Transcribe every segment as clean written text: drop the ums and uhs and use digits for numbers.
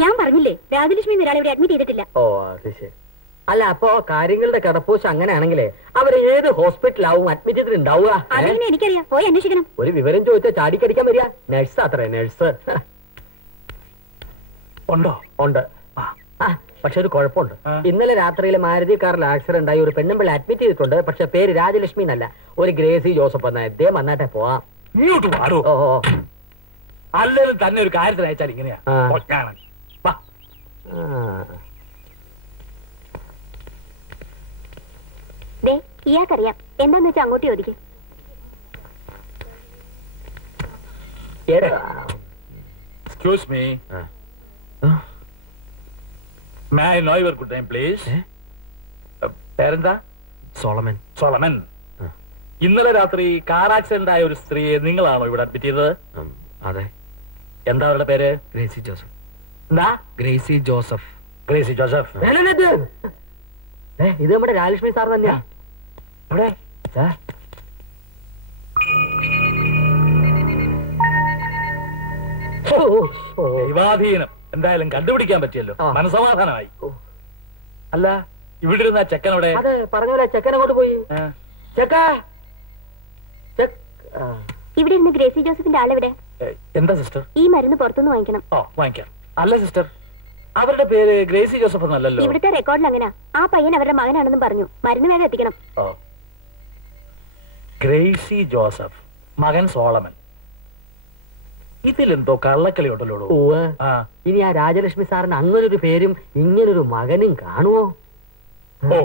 ഞാൻ പറഞ്ഞില്ലേ രാജലക്ഷ്മി ഒരാളെ ഇവിടെ അഡ്മിറ്റ് ചെയ്തിട്ടില്ല. ഓ അത് ശരി. അല്ല അപ്പോ കാര്യങ്ങളുടെ കിടപ്പൂശ അങ്ങനെയാണെങ്കിലേ അവർ ഏത് ഹോസ്പിറ്റലാവും അഡ്മിറ്റ് ചെയ്തിട്ടുണ്ടാവുക? അതെങ്ങനെ എനിക്കറിയാം, പോയി അന്വേഷിക്കണം. ഒരു വിവരം ചോദിച്ചാൽ ചാടിക്കടിക്കാൻ വരിക. നഴ്സ് അത്രേ, നഴ്സ്. ഉണ്ടോ? ഉണ്ട്. പക്ഷെ ഒരു കുഴപ്പമുണ്ട്. ഇന്നലെ രാത്രിയിൽ മാരുതി കാറിൽ ആക്സിഡന്റ് ആയി ഒരു പെണ്ണുമ്പിള്ള അഡ്മിറ്റ് ചെയ്തിട്ടുണ്ട്. പക്ഷെ പേര് രാജലക്ഷ്മി എന്നല്ല, ഒരു ഗ്രേസി ജോസഫ് എന്ന. ഇദ്ദേഹം വന്നാട്ടെ പോവാം. ഇങ്ങോട്ട് മാറൂ. അല്ലെങ്കിൽ തന്നെ ഒരു കാര്യത്തിൽ അയച്ചാൽ ഇങ്ങനെയാ. ഇയാൾക്കറിയാം, എന്താന്ന് വെച്ചാൽ അങ്ങോട്ട് ചോദിക്കും. Excuse me. May I know your good name, please? പേരെന്താ? സോളമൻ. സോളമൻ. ഇന്നലെ രാത്രി കാർ ആക്സിഡന്റ് ആയ ഒരു സ്ത്രീയെ നിങ്ങളാണോ ഇവിടെ അഡ്മിറ്റ് ചെയ്തത്? അതെ. എന്താ അവരുടെ പേര്? ഗ്രേസി ജോസഫ്. എന്താ? ഗ്രേസി ജോസഫ്. ഗ്രേസി ജോസഫ്. ഇത് നമ്മുടെ രാജലക്ഷ്മി സാർ തന്നെയാ. ഇവിടെ ദൈവാധീനം. എന്തായാലും കണ്ടുപിടിക്കാൻ പറ്റിയല്ലോ, മനസമാധാനമായി. അല്ല ഇവിടെ ഇരുന്ന ചെക്കനോടെ? അതെ, പറഞ്ഞ പോലെ ചെക്കൻ അങ്ങോട്ട് പോയി. ഇവിടെ ഇരുന്ന് ഗ്രേസി ജോസഫിന്റെ ആളെവിടെ? എന്താ സിസ്റ്റർ? ഈ മരുന്ന് പുറത്തുനിന്ന് വാങ്ങിക്കണം. ഓ വാങ്ങിക്കാം. അല്ല സിസ്റ്റർ, അവരുടെ പേര് ഗ്രേസി ജോസഫ് എന്നല്ലല്ലോ. ഇവിടുത്തെ റെക്കോർഡിൽ അങ്ങനെ. ആ പയ്യൻ അവരുടെ മകനാണെന്നും പറഞ്ഞു. മരുന്ന് വേഗം എത്തിക്കണം. ഓ, ഗ്രേസി ജോസഫ്, മകൻ സോളമൻ. ഇതിലെന്തോ കള്ളക്കളി ഉണ്ടല്ലോ. ഇനി ആ രാജലക്ഷ്മി സാറിന് അങ്ങനൊരു പേരും ഇങ്ങനൊരു മകനും കാണുമോ? ഓ,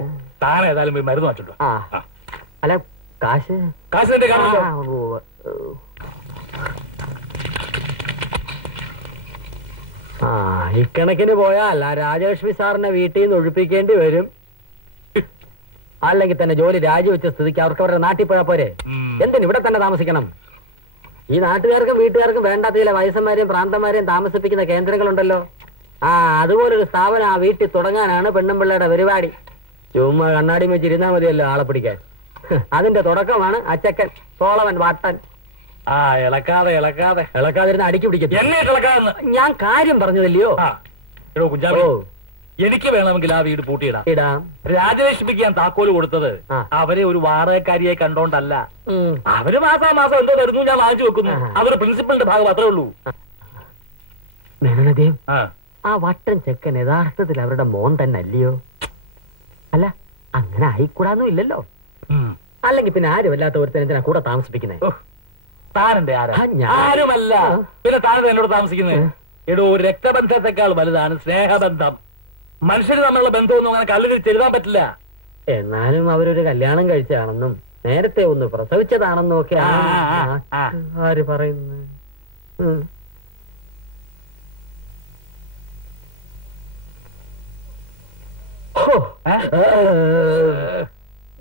താൻ ഏതായാലും പോയി മരുന്ന് വാങ്ങിച്ചോ. അല്ല കാശ്? കാശിന്റെ ഇക്കണക്കിന് പോയാൽ ആ രാജലക്ഷ്മി സാറിനെ വീട്ടിൽ നിന്ന് ഒഴിപ്പിക്കേണ്ടി വരും. അല്ലെങ്കിൽ തന്നെ ജോലി രാജിവെച്ച സ്ഥിതിക്ക് അവർക്ക് അവരുടെ നാട്ടിൽ പോയാ പോരെ? എന്തിന് ഇവിടെ തന്നെ താമസിക്കണം? ഈ നാട്ടുകാർക്കും വീട്ടുകാർക്കും വേണ്ടാത്ത ചില വയസ്സന്മാരെയും പ്രാന്തന്മാരെയും താമസിപ്പിക്കുന്ന കേന്ദ്രങ്ങളുണ്ടല്ലോ. അതുപോലൊരു സ്ഥാപനം ആ വീട്ടിൽ തുടങ്ങാനാണ് പെണ്ണുമ്പിള്ളയുടെ പരിപാടി. ചുമ്മാ കണ്ണാടി വെച്ചിരുന്നാ മതിയല്ലോ ആളെ പിടിക്കാൻ. അതിന്റെ തുടക്കമാണ് അച്ചക്കൻ സോളമൻ വാട്ടൻ. ഇളക്കാതിരുന്ന് അടിക്കി പിടിക്കും. ഞാൻ കാര്യം പറഞ്ഞതല്ലയോ? എനിക്ക് വേണമെങ്കിൽ ആ വീട് പൂട്ടിയിടാം. ഇടാം. രാജലക്ഷ്മിക്ക് ഞാൻ താക്കോല് കൊടുത്തത് അവരെ ഒരു വാടകക്കാരിയെ കണ്ടോണ്ടല്ല. അവര് മാസം എന്തോ തരുന്നു, ഞാൻ വാങ്ങിച്ചു വെക്കുന്നു. അവര് പ്രിൻസിപ്പലിന്റെ ഭാഗം മാത്രമേ ഉള്ളൂ. ആ വട്ടൻ ചെക്കൻ യഥാർത്ഥത്തിൽ അവരുടെ മോൻ തന്നെ അല്ലയോ? അല്ല അങ്ങനെ ആയിക്കൂടാന്നും ഇല്ലല്ലോ. അല്ലെങ്കിൽ പിന്നെ ആരുമല്ലാത്ത ഒരുത്തൻ എന്തിനാ കൂടെ താമസിപ്പിക്കുന്നത്? താനെന്റെ ആരുമല്ല, പിന്നെ താനത് എന്നോട് താമസിക്കുന്നത്. എടോ, രക്തബന്ധത്തെക്കാൾ വലുതാണ് സ്നേഹബന്ധം. മനുഷ്യര് തമ്മിലുള്ള ബന്ധമൊന്നും അങ്ങനെ കല്ലുതിരിച്ച് എഴുതാൻ പറ്റില്ല. എന്നാലും അവരൊരു കല്യാണം കഴിച്ചതാണെന്നും നേരത്തെ ഒന്ന് പ്രസവിച്ചതാണെന്നും ഒക്കെ ആര് പറയുന്നു?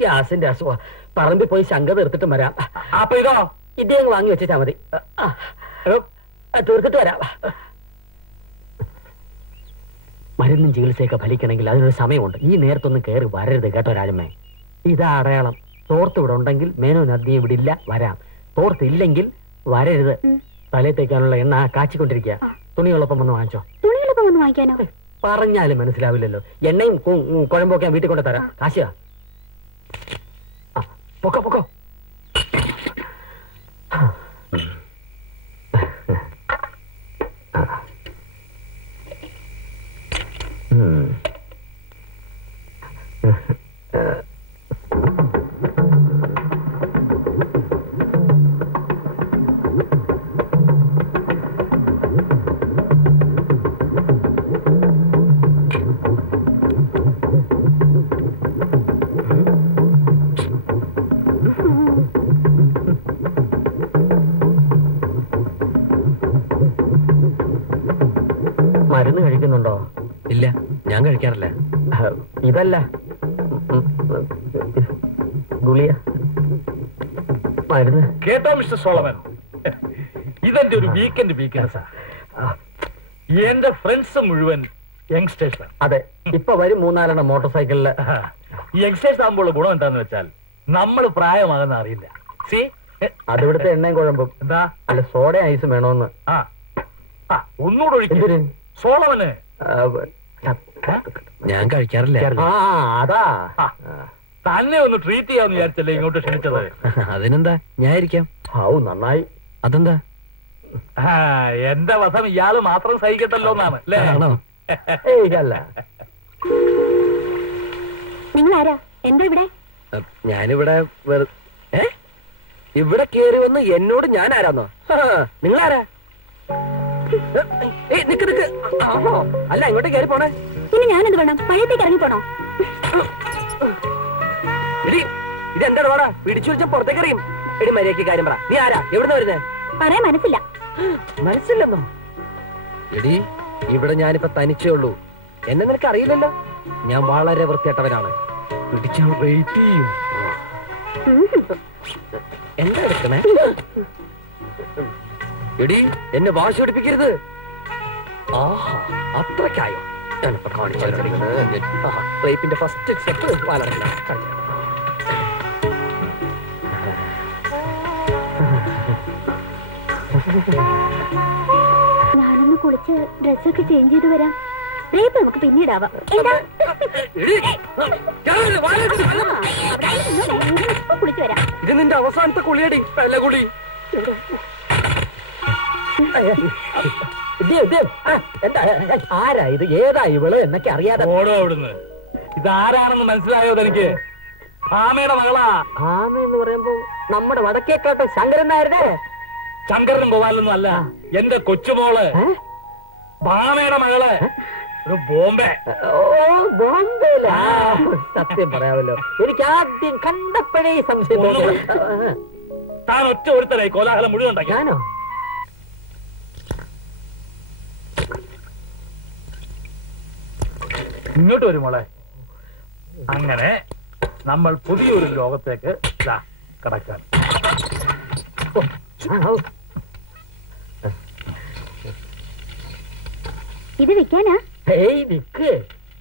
ഗ്യാസിന്റെ അസുഖ. പറമ്പിൽ പോയി ശങ്ക തീർത്തിട്ടും വരാം. അപ്പൊ ഇതോ? ഇതേ വാങ്ങി വെച്ചാ മതി. തീർത്തിട്ട് വരാം. മരുന്നും ചികിത്സയൊക്കെ ഫലിക്കണമെങ്കിൽ അതിനൊരു സമയമുണ്ട്. ഈ നേരത്തൊന്നും കയറി വരരുത് കേട്ടോ രാജമ്മേ. ഇതാ അടയാളം. തോർത്ത് ഇവിടെ ഉണ്ടെങ്കിൽ മേനോ നദിയെ ഇവിടെ ഇല്ല, വരാം. തോർത്തില്ലെങ്കിൽ വരരുത്. തലത്തേക്കാനുള്ള എണ്ണ കാച്ചിക്കൊണ്ടിരിക്കുക. തുണികളൊപ്പം വന്ന് വാങ്ങിച്ചോ. തുണികളൊപ്പം വന്ന് വാങ്ങിക്കാനോ? പറഞ്ഞാലും മനസ്സിലാവില്ലല്ലോ. എണ്ണയും കുഴമ്പൊക്കെ വീട്ടിൽ കൊണ്ട് തരാം. കാശിയാ. പൊക്കോ പൊക്കോ. മരുന്ന് കഴിക്കുന്നുണ്ടോ? ഇല്ല, ഞാൻ കഴിക്കാറില്ല. ഇതല്ല, ഗുളിയ മരുന്ന്. കേട്ടോ മിസ്റ്റർ സോളമൻ, ഇതെന്റെ ഒരു വീക്കെൻഡ് വീക്ക്നെസ്സാ. എന്റെ ഫ്രണ്ട്സ് മുഴുവൻ യങ്സ്റ്റേഴ്സ്. അതെ, ഇപ്പൊ വരും 3-4 മോട്ടോർ സൈക്കിളില്. യങ്സ്റ്റേഴ്സ് ആകുമ്പോൾ ഗുണം എന്താന്ന് വെച്ചാൽ നമ്മൾ പ്രായമാകുന്ന അറിയില്ല. അതിവിടുത്തെ എണ്ണയും കുഴമ്പും. എന്താ? അല്ല, സോഡ ഐസും വേണോന്ന്. ഒന്നുകൂടെ ഒഴിക്കും. സോളവന് ഞാൻ കഴിക്കാറില്ല. അതാ തന്നെ ഒന്ന് ട്രീറ്റ് ചെയ്യാന്ന് വിചാരിച്ചല്ലേ ഇങ്ങോട്ട് ക്ഷണിച്ചത്. അതിനെന്താ, ഞാൻ ഇരിക്കാം. നന്നായി. അതെന്താ? എന്റെ വധം ഇയാള് മാത്രം സഹിക്കട്ടല്ലോ എന്നാണ് അല്ലേ? അല്ല. നിങ്ങൾ ആരാ? എന്താ ഇവിടെ? ഞാനിവിടെ ഇവിടെ കേറി വന്ന് എന്നോട് ഞാൻ ആരാന്നോ? നിങ്ങളാരാ? നിക്ക് നിക്ക്. അല്ല, ഇങ്ങോട്ട് കേറി പോണേ. പിന്നെ ഞാനെന്ത് വേണം? പഴയത്തേക്ക് ഇറങ്ങി പോണോ? എടി, ഇതെന്താണ് വാടാ? പിടിച്ചു വെച്ചാൽ പുറത്തേക്ക് അറിയും. എടി, മര്യാദയ്ക്ക് കാര്യം പറ. നീ ആരാ? എവിടുന്ന് വരുന്നേ? പറയാൻ മനസ്സില്ല. മനസ്സില്ലെന്നോ? എടി, ഇവിടെ ഞാനിപ്പോ തനിച്ചേ ഉള്ളൂ. എന്നെ നിനക്ക് അറിയില്ലല്ലോ. ഞാൻ വളരെ വൃത്തിയായിട്ടവനാണ്. പിടിച്ചാൽ റേറ്റ് ചെയ്യും. എന്താ എടുക്കണേ? എടി, എന്നെ വാശി പിടിപ്പിക്കരുത്. ആഹാ, അത്രക്കായോ? ഞാനിപ്പോ കാണിച്ചു. റേപ്പിന്റെ ഫസ്റ്റ് സ്റ്റെപ്പ് വാലടക്കില്ല. ഞാനൊന്ന് കുളിച്ച് ഡ്രസ്സൊക്കെ ചേഞ്ച് ചെയ്ത് വരാം. റേപ്പ് നമുക്ക് പിന്നീടാവാം. കുളിച്ചു വരാം. ഇത് നിന്റെ അവസാനത്തെ കുളിയടി, വെള്ള കുളി. ആരാ ഇത്? ഏതാ ഇവള് എന്നൊക്കെ അറിയാതെ ഓടോ അവിടുന്ന്. ഇതാരാണെന്ന് മനസ്സിലായോ തനിക്ക്? ആമയുടെ മകളാ. ആമ എന്ന് പറയുമ്പോ നമ്മുടെ വടക്കേക്കാട്ടെ ശങ്കരൻ നായരുടെ. ശങ്കരനും ഗോപാലൊന്നും അല്ല, എന്റെ കൊച്ചുമോള് ഭാമയുടെ മകള്. ഒരു ബോംബെ. ഓ, ബോംബെയിലാ? സത്യം പറയാമല്ലോ, എനിക്ക് ആദ്യം കണ്ടപ്പോഴേ സംശയം. താൻ ഒറ്റ ഒരുത്തരായി കോലാഹലം മുഴുവൻ ഉണ്ടാക്കി. ഞാനോ? ഇങ്ങോട്ട് വരും മോളെ. അങ്ങനെ നമ്മൾ പുതിയൊരു ലോകത്തേക്ക് കടക്കാൻ. ഇത് വിൽക്കാനാ? വിക്ക്.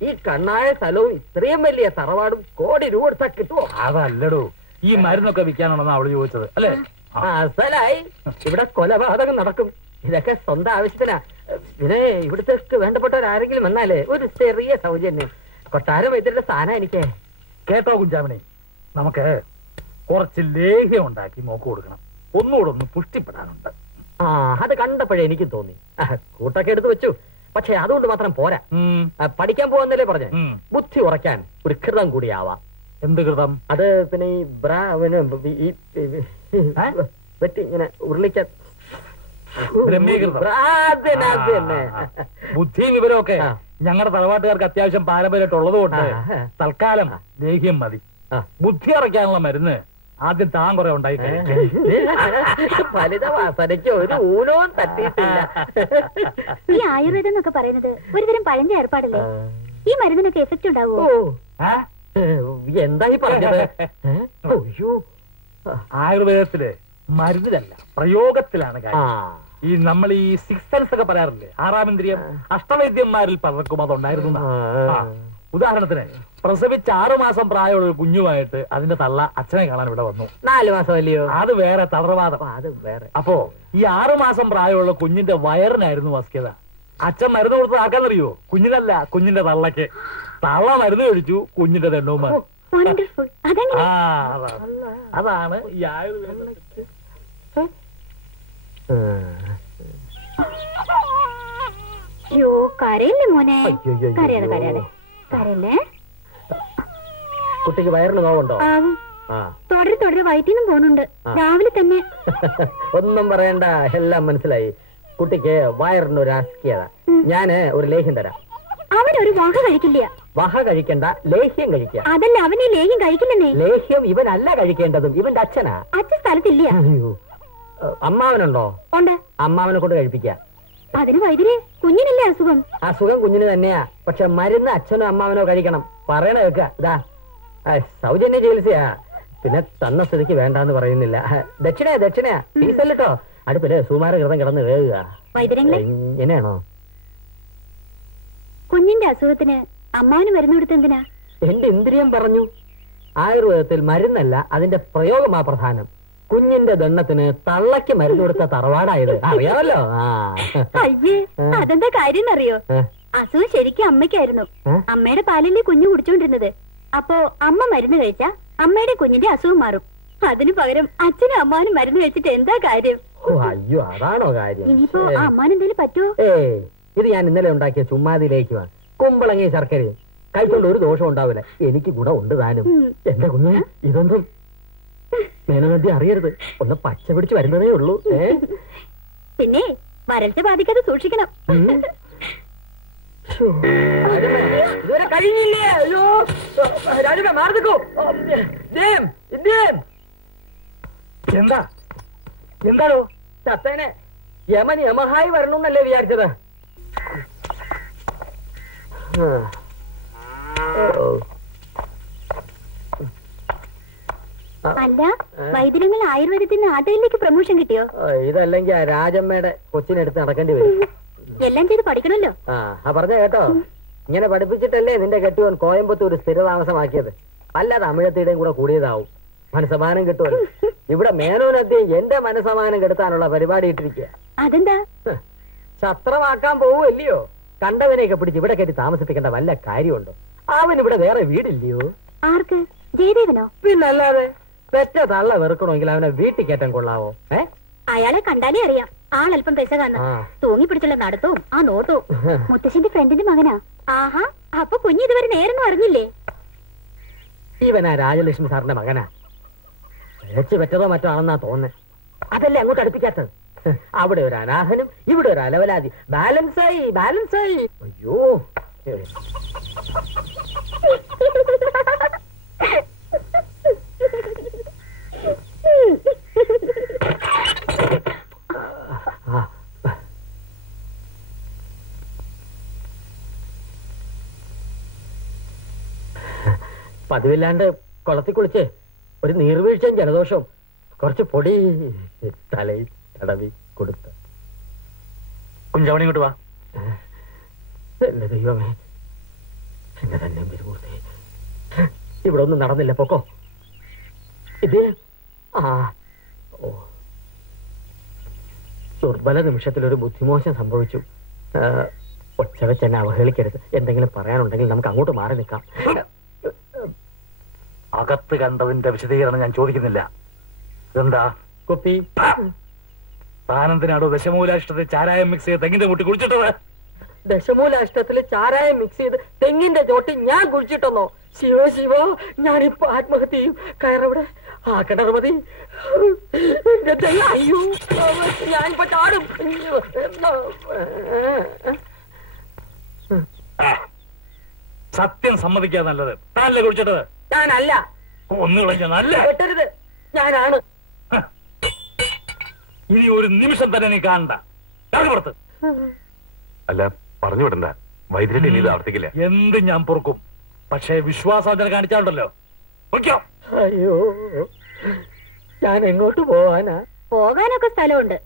ഈ കണ്ണായ സ്ഥലവും ഇത്രയും വലിയ തറവാടും കോടി രൂപ കൊടുത്താ കിട്ടുവോ? അതല്ലടോ, ഈ മരുന്നൊക്കെ വിൽക്കാനാണെന്ന് അവള് ചോദിച്ചത് അല്ലേ? അസലായി. ഇവിടെ കൊലപാതകം നടക്കും. ഇതൊക്കെ സ്വന്തം ആവശ്യത്തിനാ. പിന്നെ ഇവിടുത്തെ വേണ്ടപ്പെട്ടവരാരെങ്കിലും വന്നാലേ ഒരു ചെറിയ സൗജന്യം. കൊട്ടാരം വൈദ്യരുടെ സ്ഥാനം എനിക്ക്. കേട്ടോ കുഞ്ചാമണി, നമുക്ക് കുറച്ച് ലേഹ്യം ഉണ്ടാക്കി മോക്ക് കൊടുക്കണം. ഒന്നുകൂടെ ഒന്ന് പുഷ്ടിപ്പെടാനുണ്ട്. അത് കണ്ടപ്പോഴേ എനിക്ക് തോന്നി. കൂട്ടൊക്കെ എടുത്ത് വെച്ചു. പക്ഷെ അതുകൊണ്ട് മാത്രം പോരാ. പഠിക്കാൻ പോകുന്നല്ലേ പറഞ്ഞേ. ബുദ്ധി ഉറക്കാൻ ഒരു കൃതം കൂടിയാവാം. എന്ത് കൃതം? അത് പിന്നെ ഈ വെട്ടി ഇങ്ങനെ ഉരുളിക്കാൻ. ബുദ്ധിയും വിവരമൊക്കെ ഞങ്ങളുടെ തറവാട്ടുകാർക്ക് അത്യാവശ്യം പാരമ്പര്യമായിട്ടുള്ളത് കൊണ്ട് തൽക്കാലം ലേഹ്യം മതി. ബുദ്ധി അറയ്ക്കാനുള്ള മരുന്ന് ആദ്യം താൻ കുറെ ഉണ്ടായി. ഫലിതവാസനയ്ക്ക് ഒരു ഊനവും തട്ടിയിട്ടില്ല. ഈ ആയുർവേദം എന്നൊക്കെ പറയുന്നത് ഒരുതരം പഴഞ്ഞ ഏർപ്പാടല്ലേ? ഈ മരുന്നിനൊക്കെ എഫക്ട് ഉണ്ടാവുമോ? എന്തായി പറഞ്ഞത്? ആയുർവേദത്തില് മരുന്നിലല്ല, പ്രയോഗത്തിലാണ് കാര്യം. ഈ നമ്മൾ ഈ സിക്സ് സെൻസ് ഒക്കെ പറയാറില്ലേ, ആറാമിന്ദ്രിയം, അഷ്ടവൈദ്യന്മാരിൽ പലർക്കും അതുണ്ടായിരുന്നു. ഉദാഹരണത്തിന് പ്രസവിച്ച് 6 മാസം പ്രായമുള്ള ഒരു കുഞ്ഞുമായിട്ട് അതിന്റെ തള്ള അച്ഛനെ കാണാൻ ഇവിടെ വന്നു. 4 മാസം അല്ലയോ? അത് വേറെ, തളർവാദം അത് വേറെ. അപ്പോ ഈ 6 മാസം പ്രായമുള്ള കുഞ്ഞിന്റെ വയറിനായിരുന്നു വസ്ക്യത. അച്ഛൻ മരുന്ന് കൊടുത്ത് ആക്കാന്നറിയോ? കുഞ്ഞിനല്ല, കുഞ്ഞിന്റെ തള്ളക്ക്. തള്ള മരുന്ന് കഴിച്ചു, കുഞ്ഞിന്റെ ദണ്ഡവും മാറി. അതാണ് ഈ ആയുർവേദം. കരയില്ലേ മോനെ? കരയാതെ കരയാതെ കരയല്ലേ. കുട്ടിക്ക് വയറിന് നോവുണ്ടോ? തുടരെ തുടരെ വയറ്റിനും പോകുന്നുണ്ട് രാവിലെ തന്നെ. ഒന്നും പറയണ്ട, എല്ലാം മനസ്സിലായി. കുട്ടിക്ക് വയറിനൊരു അസ്കിയത. ഞാന് ഒരു ലേഹ്യം തരാം. അവനൊരു വക കഴിക്കില്ല. വഹ കഴിക്കണ്ട, ലേഹ്യം കഴിക്കുക. അതല്ല, അവനെ ലേഹ്യം കഴിക്കില്ലെന്നേ. ലേഹ്യം ഇവനല്ല കഴിക്കേണ്ടതും, ഇവന്റെ അച്ഛനാ. അച്ഛൻ സ്ഥലത്തില്ല. അമ്മാവനുണ്ടോ? ഉണ്ട്. അമ്മാവനെ കൊണ്ട് കഴിപ്പിക്കുക. അതിന് വൈദ്യരെ കുഞ്ഞിനല്ലേ അസുഖം? അസുഖം കുഞ്ഞിന് തന്നെയാ. പക്ഷെ മരുന്ന് അച്ഛനോ അമ്മാവനോ കഴിക്കണം. പറയണ കേൾക്കുക. ഇതാ സൗജന്യ ചികിത്സയാ. പിന്നെ തന്ന സ്ഥിതിക്ക് വേണ്ടാന്ന് പറയുന്നില്ല. ദക്ഷിണയാ, ദക്ഷിണയാ. ഫീസല്ലോ. അടുപ്പില് സുമാര കൃതം കിടന്ന് വേകുക. എങ്ങനെയാണോ? കുഞ്ഞിന്റെ അസുഖത്തിന് അമ്മാവന് മരുന്ന് കൊടുത്ത് എന്തിനാ? എന്റെ ഇന്ദ്രിയം പറഞ്ഞു. ആയുർവേദത്തിൽ മരുന്നല്ല, അതിന്റെ പ്രയോഗമാ പ്രധാനം. കുഞ്ഞിന്റെ ദണ്ണത്തിന് തള്ളക്ക് മരുന്ന് കൊടുത്ത തറവാടായത് അറിയാമല്ലോ. അയ്യേ, അതെന്താ കാര്യം അറിയോ? അസുഖം ശരിക്കും അമ്മയ്ക്കായിരുന്നു. അമ്മയുടെ പാലല്ലേ കുഞ്ഞു കുടിച്ചോണ്ടിരുന്നത്. അപ്പോ അമ്മ മരുന്ന് കഴിച്ചാ അമ്മയുടെ കുഞ്ഞിന്റെ അസുഖം മാറും. അതിനു പകരം അച്ഛനും അമ്മാനും മരുന്ന് കഴിച്ചിട്ട് എന്താ കാര്യം? അയ്യോ, അതാണോ കാര്യം? ഇനിയിപ്പോ അമ്മാനെന്തേലും പറ്റുമോ? ഇത് ഞാൻ ഇന്നലെ ഉണ്ടാക്കിയ ചുമ്മാതിലേക്ക് കുമ്പളങ്ങിയ ശർക്കരയും കഴിക്കൊണ്ട് ഒരു ദോഷം ഉണ്ടാവില്ല. എനിക്ക് ഗുണം ഉണ്ട് താനും. എന്റെ കുഞ്ഞ്, ഇതൊന്നും മേനോനദ്യ അറിയരുത്. ഒന്ന് പച്ച പിടിച്ച് വരുന്നതേ ഉള്ളൂ. പിന്നെ വരൾച്ച ബാധിക്കാതെ സൂക്ഷിക്കണം. ഇതുവരെ കഴിഞ്ഞില്ലേ? അയ്യോ രാജുവ, മാർദിക്കോ. എന്താ എന്താണോ? ചത്തേനെ യമൻ യമഹായി വരണമെന്നല്ലേ വിചാരിച്ചത്? അല്ല, വൈദ്യരങ്ങൾ ആയുർവേദത്തിന് ആട്ടയിലേക്ക് പ്രമോഷൻ കിട്ടിയോ? ഇതല്ലെങ്കിൽ ആ രാജമ്മയുടെ കൊച്ചിനെടുത്ത് നടക്കേണ്ടി വരും. എല്ലാം ചെയ്ത് പഠിക്കണല്ലോ. പറഞ്ഞ കേട്ടോ, ഇങ്ങനെ പഠിപ്പിച്ചിട്ടല്ലേ നിന്റെ കെട്ടിയോൻ കോയമ്പത്തൂർ സ്ഥിരതാമസമാക്കിയത്. അല്ല തമിഴത്തിയുടെയും കൂടെ കൂടിയതാവും. മനസ്സമാനം കിട്ടുമല്ലോ. ഇവിടെ മേനോനദ്യം എന്റെ മനസ്സമാനം കെടുത്താനുള്ള പരിപാടി ഇട്ടിരിക്കുക. അതെന്താ? ശസ്ത്രമാക്കാൻ പോവുമല്ലയോ? കണ്ടവനെയൊക്കെ പിടിച്ച് ഇവിടെ കയറ്റി താമസിപ്പിക്കേണ്ട വല്ല കാര്യമുണ്ടോ? അവനിവിടെ വേറെ വീടില്ലയോ? ആർക്ക്? ജയദേവനോ? പിന്നല്ലാതെ. പെറ്റ തള്ള വെറുക്കണമെങ്കിൽ അവനെ വീട്ടിൽ കയറ്റാൻ കൊള്ളാവോ? അയാളെ കണ്ടാലേ അറിയാം ആളല്പം പൈസ കാണാം. തൂങ്ങി പിടിച്ചുള്ള നടത്തവും ആ നോട്ടവും. മുത്തശ്ശന്റെ ഫ്രണ്ടിന്റെ മകനാ. ആഹാ, അപ്പൊ കുഞ്ഞ് ഇതുവരെ നേരൊന്നും അറിഞ്ഞില്ലേ? ഇവനാ രാജലക്ഷ്മി സാറിന്റെ മകനാ. വെച്ച് വെച്ചതോ മറ്റോ ആണെന്നാ തോന്നുന്നത്. അതല്ലേ അങ്ങോട്ട് അടുപ്പിക്കാത്തത്. അവിടെ ഒരു അനാഥനും ഇവിടെ ഒരു അലവലാതി. ബാലൻസായി ബാലൻസായി. അയ്യോ, പതിവില്ലാണ്ട് കുളത്തിൽ കുളിച്ച് ഒരു നീർവീഴ്ചയും ജലദോഷവും കുറച്ച് പൊടി തലയിൽ തടവി കൊടുത്ത കുഞ്ചവണി ഇങ്ങോട്ട് വാ. എന്റെ ദൈവമേ, എന്നെ തന്നെ പെരുമൂർത്തി. ഇവിടെ ഒന്നും നടന്നില്ല. പൊക്കോ. ഇത് ദുർബല നിമിഷത്തിലൊരു ബുദ്ധിമോശം സംഭവിച്ചു. ഒച്ച വെച്ച് എന്നെ അവഹേളിക്കരുത്. എന്തെങ്കിലും പറയാനുണ്ടെങ്കിൽ നമുക്ക് അങ്ങോട്ട് മാറി നിൽക്കാം. അകത്ത് കണ്ടതിന്റെ വിശദീകരണം ഞാൻ ചോദിക്കുന്നില്ല. ഇതെന്താ കുപ്പി? താനെന്തിനാണോ ദശമൂലാഷ്ടത്തിൽ ചാരായം മിക്സ് ചെയ്ത് തെങ്ങിന്റെ മുട്ടി കുടിച്ചിട്ടത്? ദശമൂലാഷ്ടത്തില് ചാരായം മിക്സ് ചെയ്ത് തെങ്ങിന്റെ ചോട്ടി ഞാൻ കുഴിച്ചിട്ടെന്നോ? ശിവ ശിവ, ഞാനിപ്പോ ആത്മഹത്യ ചെയ്യും. കയറവിടെ ആ കിണർ മതി. അയ്യോ, ഞാനിപ്പോ ചാടും. സത്യം സമ്മതിക്കാ നല്ലത്. താനല്ലേ കുടിച്ചിട്ടത്? ഞാനല്ല. ഒന്ന് കളഞ്ഞ നല്ല വെട്ടരുത്. ഞാനാണ്. ഇനി ഒരു നിമിഷം തന്നെ നീ കാണണ്ട. പുറത്ത്. അല്ല, പറഞ്ഞു വിടണ്ട. വൈദ്യുതി ഇത് ആവർത്തിക്കില്ല. എന്ത് ഞാൻ പൊറുക്കും. പക്ഷേ വിശ്വാസാചന കാണിച്ചാണ്ടല്ലോ. അയ്യോ, ഞാൻ എങ്ങോട്ട് പോവാനാ? പോകാനൊക്കെ സ്ഥലമുണ്ട്.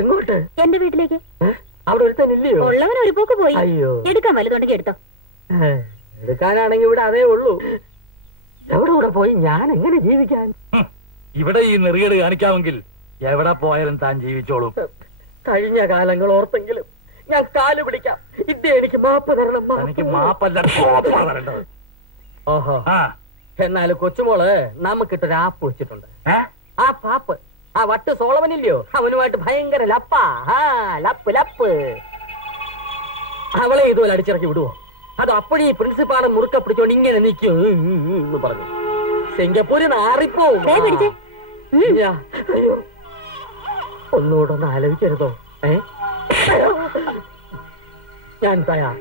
എങ്ങോട്ട്? എന്റെ വീട്ടിലേക്ക്. അവിടെ ഒരുത്തനില്ലയോ? ഉള്ളവൻ ഒരു പോക്ക് പോയി. അയ്യോ, എടുക്കാൻ വലുതുണ്ടെങ്കിൽ എടുത്തോ. എടുക്കാനാണെങ്കിൽ ഇവിടെ അതേ ഉള്ളൂ. എവിടെ കൂടെ പോയി ഞാൻ എങ്ങനെ ജീവിക്കാൻ? ഇവിടെ ഈ നെറിയേട് കാണിക്കാമെങ്കിൽ എവിടെ പോയാലും താൻ ജീവിച്ചോളും. കഴിഞ്ഞ കാലങ്ങൾ ഓർത്തെങ്കിലും ഞാൻ കാല് പിടിക്കാം. ഇത് എനിക്ക് മാപ്പ് തരണം. എനിക്ക് മാപ്പല്ല തരേണ്ടത്. ഓഹോ, എന്നാലും കൊച്ചുമോള് നമുക്കിട്ടൊരു ആപ്പ് വെച്ചിട്ടുണ്ട്. ആ പാപ്പ്, ആ വട്ട് സോളവനില്ലയോ, അവനുമായിട്ട് ഭയങ്കര ലപ്പാ. ലപ്പ് ലപ്പ്. അവളെ ഇതുപോലെ അടിച്ചിറക്കി വിടുവോ? അത് അപ്പോഴീ പ്രിൻസിപ്പാളെ മുറുക്ക പിടിച്ചോണ്ട് ഇങ്ങനെ നിൽക്കും എന്ന് പറഞ്ഞു. സിംഗപ്പൂരിൽ നാറിപ്പോവും. അയ്യോ, ഒന്നുകൂടെ ഒന്ന് ആലോചിക്കരുതോ? ഞാൻ തയ്യാർ.